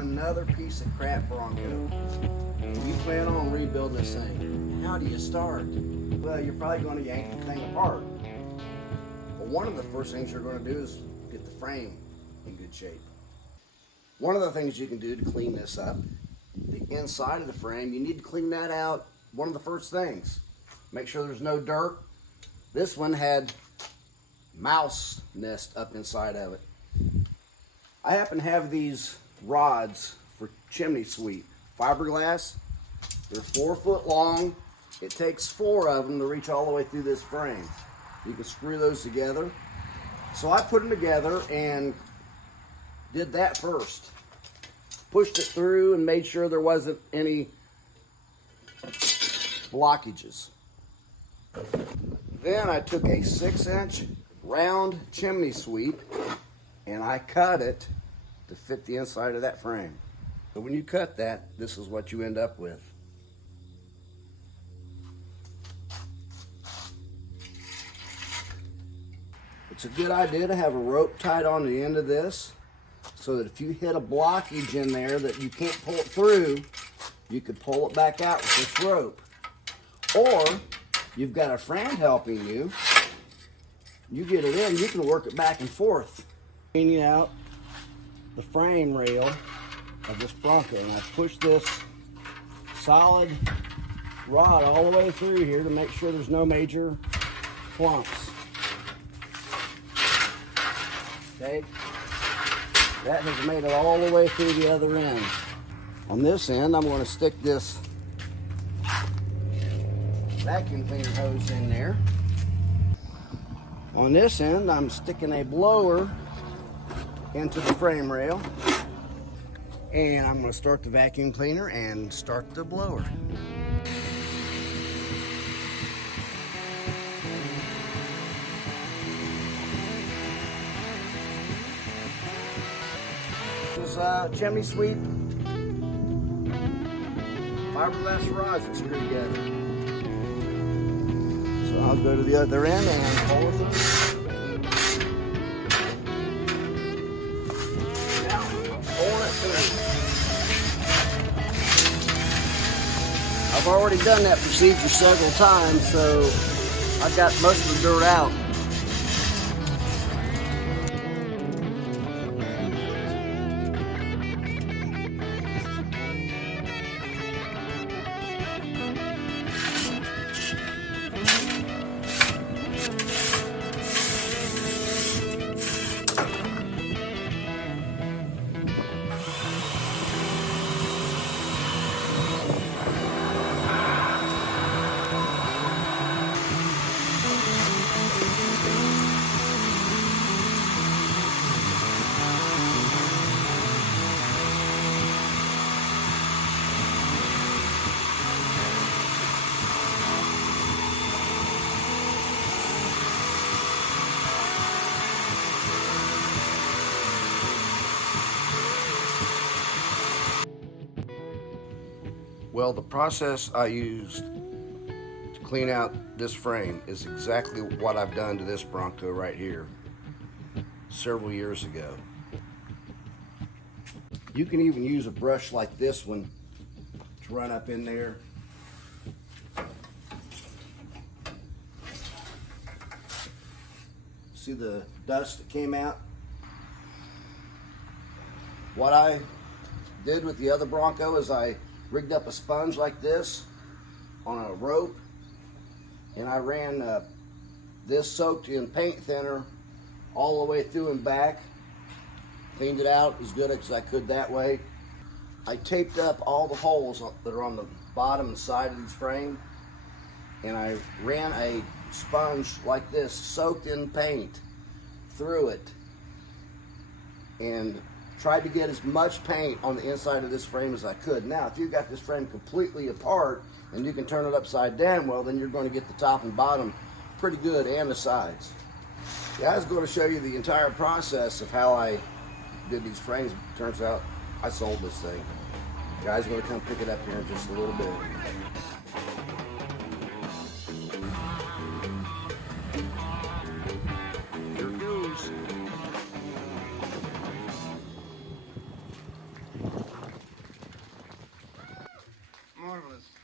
another piece of crap Bronco and you plan on rebuilding this thing, how do you start? Well, you're probably going to yank the thing apart. Well, one of the first things you're going to do is get the frame in good shape. One of the things you can do to clean this up, the inside of the frame, you need to clean that out. One of the first things, make sure there's no dirt. This one had mouse nest up inside of it. I happen to have these rods for chimney sweep, fiberglass. They're 4 foot long. It takes 4 of them to reach all the way through this frame. You can screw those together. So I put them together and did that first. Pushed it through and made sure there wasn't any blockages. Then I took a 6-inch round chimney sweep and I cut it to fit the inside of that frame. So when you cut that, this is what you end up with. It's a good idea to have a rope tied on the end of this so that if you hit a blockage in there that you can't pull it through, you could pull it back out with this rope. Or you've got a friend helping you, you get it in, you can work it back and forth. Cleaning out the frame rail of this Bronco, and I push this solid rod all the way through here to make sure there's no major clumps. Okay, that has made it all the way through the other end. On this end, I'm going to stick this vacuum cleaner hose in there. On this end, I'm sticking a blower into the frame rail, and I'm going to start the vacuum cleaner and start the blower. This is chimney sweep fiberglass rods that screw together. So I'll go to the other end and pull it through. Now I'm pulling it through. I've already done that procedure several times, so I've got most of the dirt out. Well, the process I used to clean out this frame is exactly what I've done to this Bronco right here several years ago. You can even use a brush like this one to run up in there. See the dust that came out? What I did with the other Bronco is I rigged up a sponge like this on a rope, and I ran this soaked in paint thinner all the way through and back, cleaned it out as good as I could that way. I taped up all the holes that are on the bottom and side of these frames, and I ran a sponge like this soaked in paint through it and tried to get as much paint on the inside of this frame as I could. Now, if you got this frame completely apart and you can turn it upside down, well, then you're going to get the top and bottom pretty good, and the sides. Yeah, I was going to show you the entire process of how I did these frames. Turns out I sold this thing. Guys, going to come pick it up here in just a little bit. Here it goes. Marvelous.